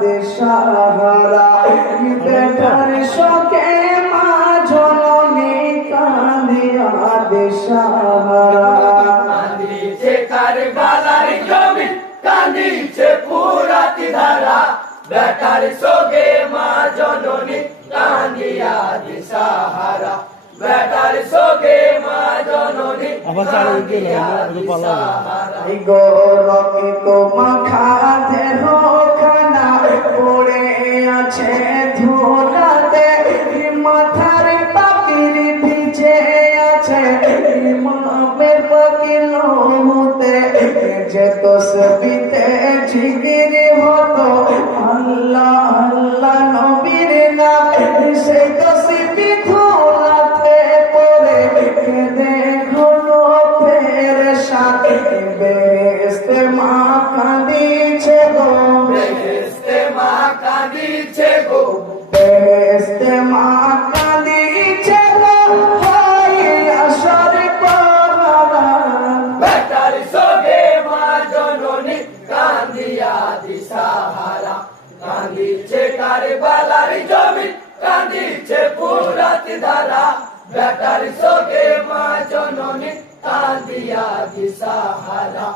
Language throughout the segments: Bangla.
দিশাহারা বেটার শোকে মা জননী কাঁদিয়া দিশাহারা কাঁদিছে কারবালার জমি কাঁদিছে ফুরাত ধারা বেটার শোকে মা জননী কাঁদিয়া দিশাহারা বেটার শোকে মা জননী কাঁদিয়া দিশাহারা গৌরকিত মাখা দেহ খানা পড়ে আছে ধুলাতে মাথার পাখির ভিজে আছে ইমামের পাখিল হতে যে তসবিতে জিকির হতো আল্লাহ আল্লাহ নবীর নাম সেই তসবি ধুলাতে পড়ে কেঁদে হলো পেরেশান বেহেশতে মা কাঁদিছে গো বেহেশতে মা কাঁদিছে গো বেহেশতে মা কাঁদিছে গো হয় আসর পাহারা বেটার শোকে মা জননী কাঁদিয়া দিশাহারা কাঁদিছে কারবালার জমি কাঁদিছে ফুরাত ধারা বেটার শোকে মা জননী কাঁদিয়া দিশাহারা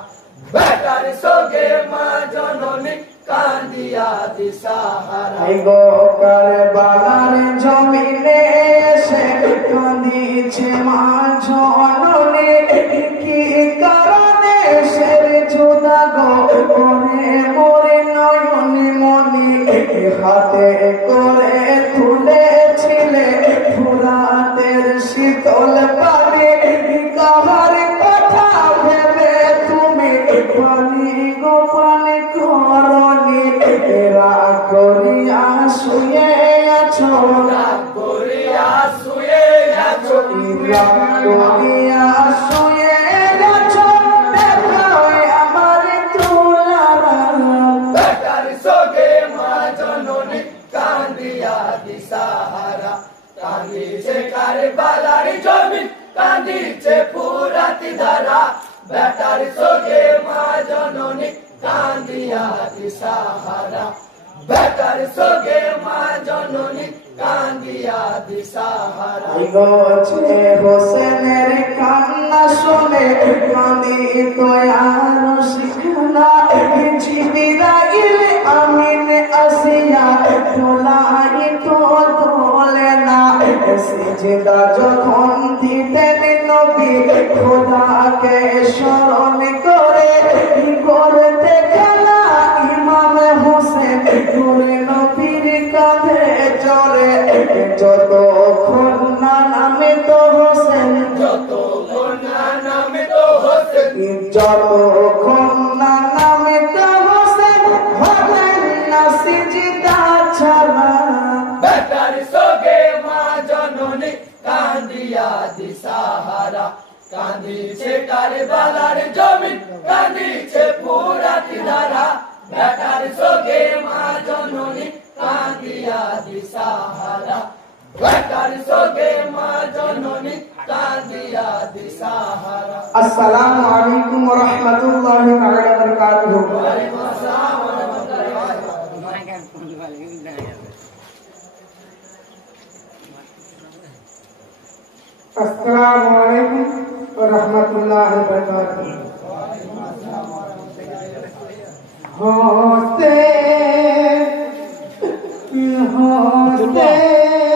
বেটার শোকে মা জননী কাঁদিয়া দিশাহারা গো কারবালার জমিনে এসে কাঁদিছে মা জননী কি কারণে সের জুদা গো মনে মরে নয়ন মনি হাতে করে তুলেছিলে ফুরাতের শীতল পানি কাহার কথা ভেবে তুমি পানি গোপাল করনি রাগ করিয়া শুয়ে আছো রাগ করিয়া শুয়ে আছো রাগ করিয়া শুয়ে আছো দেখো আমার তুলারা বেটার শোকে মা জননী কাঁদিয়া দিশাহারা কাঁদিছে কারবালার জমি কাঁদিছে ফুরাত ধারা বেটার শোকে মা জননী কাঁদিয়া দিশাহারা বেটার শোকে মা জননী কাঁদিয়া দিশাহারা গোছে হোসেনের কান্না শুনে কাঁদি তো আর শিখনা জিবিরাইল আমিন আসিয়া তোলাই তো তোলে না সিজদা যখন দিতেন নবী খোদাকে স্মরণ করে করতে খেলা ইমাম হোসেন করে নবীর কাঁধে চড়ে যতক্ষণ না নামে তো হোসেন যতক্ষণ না নামে তো হোসেন যতক্ষণ না নামে তো হোসেন হলেন না সিজদা ছাড়া বেটার শোকে মা জননী কাঁদিয়া দিশাহারা কাঁদিছে কারবালার জমি কাঁদিছে ফুরাত ধারা বেটার শোকে মা জননী কাঁদিয়া দিশাহারা বেটার শোকে মা জননী কাঁদিয়া দিশাহারা আসসালামু আলাইকুম ওয়া রাহমাতুল্লাহি ওয়া বারাকাতুহু ওয়ালাইকুম আসসালাম ওয়া রাহমাতুল্লাহি ওয়া বারাকাতুহু আসসালামু আলাইকুম ওয়া রাহমাতুল্লাহি ওয়া বারাকাতুহু হোসেন হোসেন